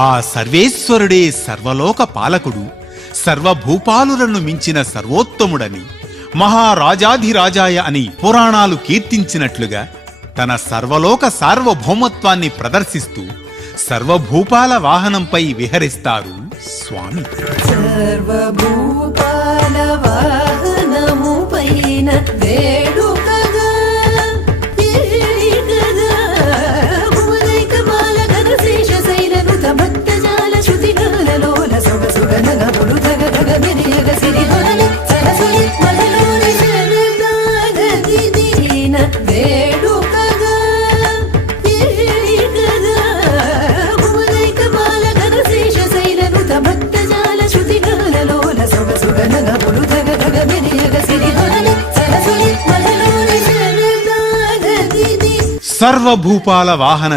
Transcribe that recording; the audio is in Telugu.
ఆ సర్వేశ్వరుడే సర్వలోక పాలకుడు, సర్వభూపాలులను మించిన సర్వోత్తముడని, మహారాజాధిరాజాయ అని పురాణాలు కీర్తించినట్లుగా తన సర్వలోక సార్వభౌమత్వాన్ని ప్రదర్శిస్తూ సర్వభూపాల వాహనంపై విహరిస్తారు స్వామి. సర్వభూపాల వాహనము పైన వేడుకగా ఏడికగా భువనైక బాలగద శేషశైలనుత భక్తజాల శృతిగాలలోల సొగసుగనగములు తగగగ మెరియగ సిరిదొరలి సరసులి మలలోని శరణాగతి దీన వేడుకగా ఏడికగా భువనైక బాలగద శేషశైలనుత భక్తజాల శృతిగాలలోల సొగసుగనగములు తగగగ మెరియగ సిరిదొరలి సరసులి మలలోని శరణాగతి సర్వభూపాల వాహన